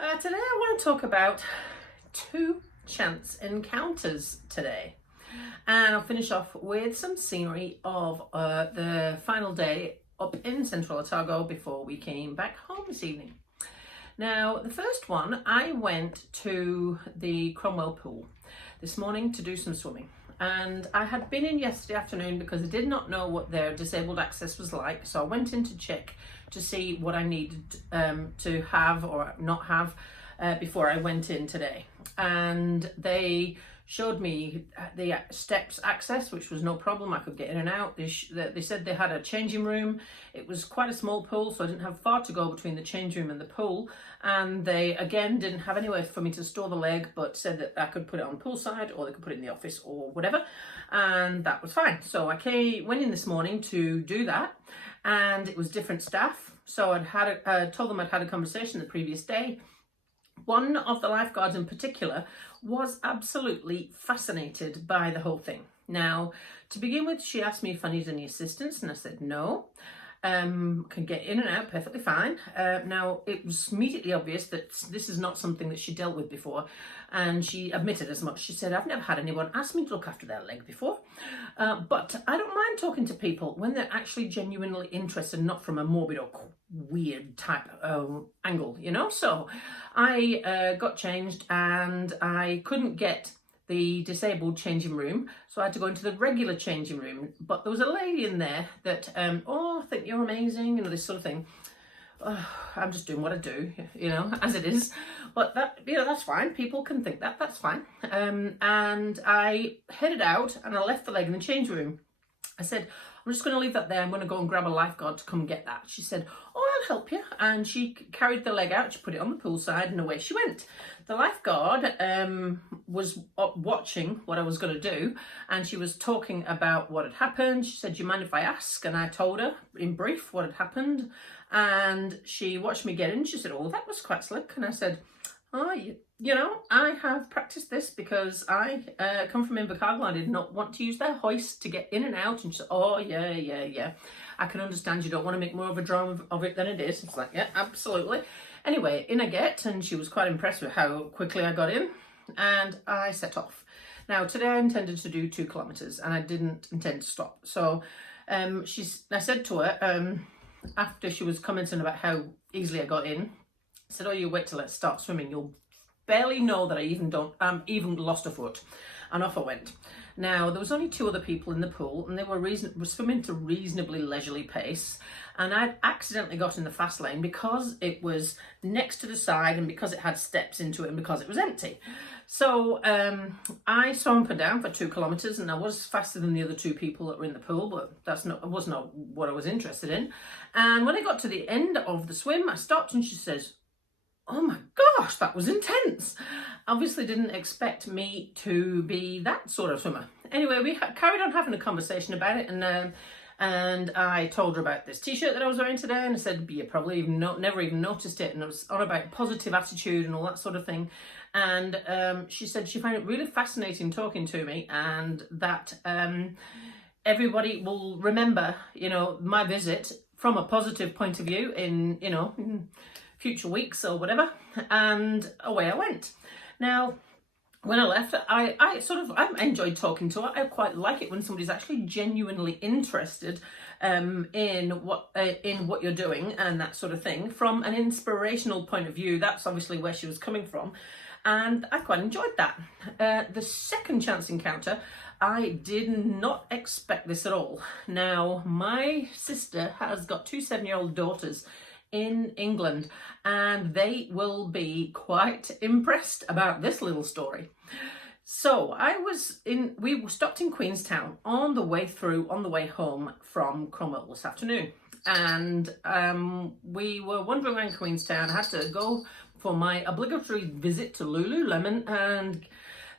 Today I want to talk about two chance encounters today. And I'll finish off with some scenery of the final day up in Central Otago before we came back home this evening. Now, the first one, I went to the Cromwell pool this morning to do some swimming. And I had been in yesterday afternoon because I did not know what their disabled access was like. So I went in to check to see what I needed to have or not have before I went in today. And they showed me the steps access, which was no problem. I could get in and out. They said they had a changing room. It was quite a small pool, so I didn't have far to go between the change room and the pool. And they, again, didn't have anywhere for me to store the leg, but said that I could put it on the poolside or they could put it in the office or whatever. And that was fine. So I went in this morning to do that, and it was different staff. So I'd told them I'd had a conversation the previous day. One of the lifeguards in particular was absolutely fascinated by the whole thing. Now, to begin with, she asked me if I needed any assistance, and I said no. Can get in and out perfectly fine. Now, it was immediately obvious that this is not something that she dealt with before, and she admitted as much. She said, I've never had anyone ask me to look after their leg before, but I don't mind talking to people when they're actually genuinely interested, not from a morbid or weird type angle, you know. So I got changed and I couldn't get the disabled changing room, so I had to go into the regular changing room. But there was a lady in there that I think you're amazing, you know, this sort of thing. I'm just doing what I do, you know, as it is. But that, you know, that's fine. People can think that, that's fine. And I headed out and I left the leg in the change room. I said, I'm just going to leave that there. I'm going to go and grab a lifeguard to come get that. She said, oh, I'll help you. And she carried the leg out. She put it on the poolside and away she went. The lifeguard was watching what I was going to do, and she was talking about what had happened. She said, do you mind if I ask? And I told her in brief what had happened. And she watched me get in. She said, oh, that was quite slick. And I said, oh, you know, I have practiced this because I come from Invercargill. I did not want to use their hoist to get in and out. And she said, oh, yeah. I can understand you don't want to make more of a drama of it than it is. It's like, yeah, absolutely. Anyway, in I get, and she was quite impressed with how quickly I got in, and I set off. Now, today I intended to do 2 kilometres, and I didn't intend to stop. So I said to her, after she was commenting about how easily I got in, I said, oh, you wait till I start swimming. You'll barely know that I even lost a foot. And off I went. Now, there was only 2 other people in the pool, and they were swimming to reasonably leisurely pace. And I'd accidentally got in the fast lane because it was next to the side and because it had steps into it and because it was empty. So I swam up and down for 2 kilometres, and I was faster than the other 2 people that were in the pool, but was not what I was interested in. And when I got to the end of the swim, I stopped and she says, oh my gosh, that was intense. Obviously didn't expect me to be that sort of swimmer. Anyway, we carried on having a conversation about it, and I told her about this t-shirt that I was wearing today, and I said, you probably never even noticed it, and I was on about positive attitude and all that sort of thing. And she said she found it really fascinating talking to me, and that everybody will remember, you know, my visit from a positive point of view in future weeks or whatever. And away I went. Now, when I left, I enjoyed talking to her. I quite like it when somebody's actually genuinely interested in what you're doing and that sort of thing. From an inspirational point of view, that's obviously where she was coming from. And I quite enjoyed that. The second chance encounter, I did not expect this at all. Now, my sister has got 2 7-year-old daughters in England, and they will be quite impressed about this little story. So we stopped in Queenstown on the way home from Cromwell this afternoon, and we were wandering around Queenstown. I had to go for my obligatory visit to Lululemon, and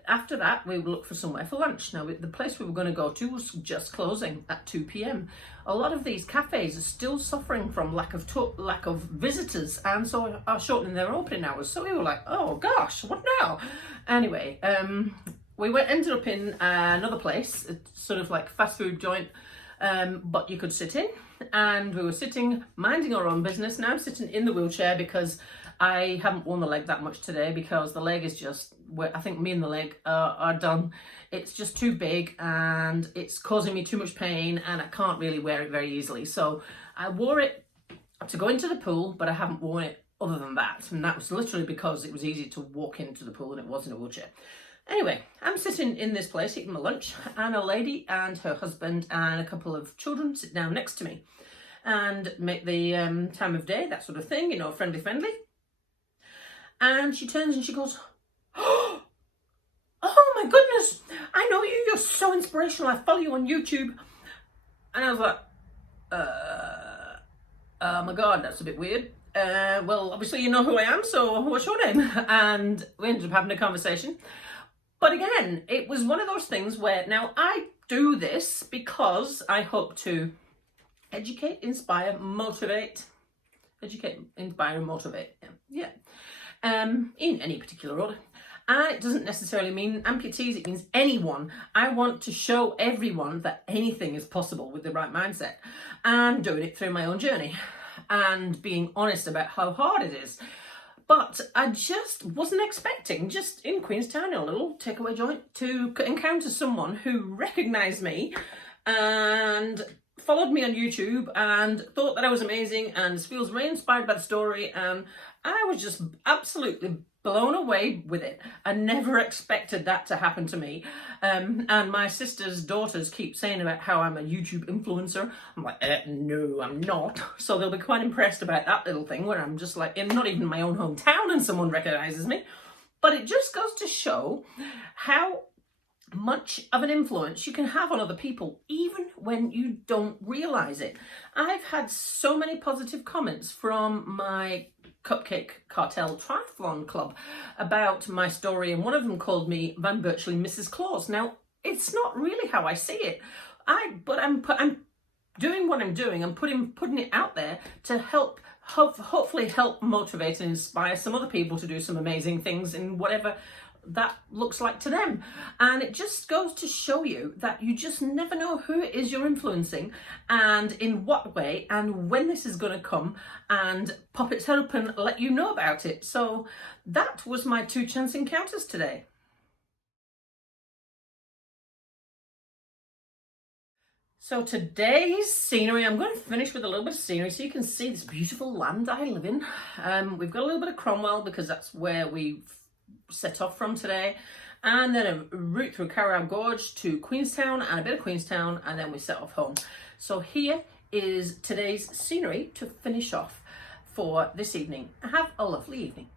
after that, we looked for somewhere for lunch. Now, the place we were going to go to was just closing at 2 p.m. A lot of these cafes are still suffering from lack of visitors, and so are shortening their opening hours. So we were like, oh gosh, what now? Anyway, we ended up in another place, it's sort of like fast food joint, but you could sit in, and we were sitting, minding our own business. Now I'm sitting in the wheelchair because I haven't worn the leg that much today because the leg is just, I think me and the leg are done. It's just too big and it's causing me too much pain and I can't really wear it very easily. So I wore it to go into the pool, but I haven't worn it other than that. And that was literally because it was easy to walk into the pool and it wasn't a wheelchair. Anyway, I'm sitting in this place eating my lunch and a lady and her husband and a couple of children sit down next to me and make the time of day, that sort of thing, you know, friendly. And she turns and she goes, "Oh my goodness, I know you, you're so inspirational, I follow you on YouTube." And I was like, oh my God, that's a bit weird. Well, obviously you know who I am, so what's your name? And we ended up having a conversation. But again, it was one of those things where, now I do this because I hope to educate, inspire, motivate. Educate, inspire, and motivate. Yeah. In any particular order. And it doesn't necessarily mean amputees, it means anyone. I want to show everyone that anything is possible with the right mindset. And doing it through my own journey. And being honest about how hard it is. But I just wasn't expecting, just in Queenstown, a little takeaway joint, to encounter someone who recognised me and followed me on YouTube and thought that I was amazing and feels very inspired by the story, and I was just absolutely blown away with it. I never expected that to happen to me. And my sister's daughters keep saying about how I'm a YouTube influencer. I'm like, no, I'm not. So they'll be quite impressed about that little thing where I'm just like, in not even my own hometown and someone recognises me. But it just goes to show how much of an influence you can have on other people, even when you don't realise it. I've had so many positive comments from my Cupcake Cartel Triathlon Club about my story, and one of them called me Van Virtually Mrs. Claus. Now, it's not really how I see it, but I'm doing what I'm doing. I'm putting it out there to hopefully help motivate and inspire some other people to do some amazing things in whatever that looks like to them. And it just goes to show you that you just never know who it is you're influencing and in what way and when this is going to come and pop its head up and let you know about it. So that was my 2 chance encounters today. So today's scenery, I'm going to finish with a little bit of scenery so you can see this beautiful land I live in. We've got a little bit of Cromwell because that's where we've set off from today, and then a route through Carrow Gorge to Queenstown and a bit of Queenstown, and then we set off home. So here is today's scenery to finish off for this evening. Have a lovely evening.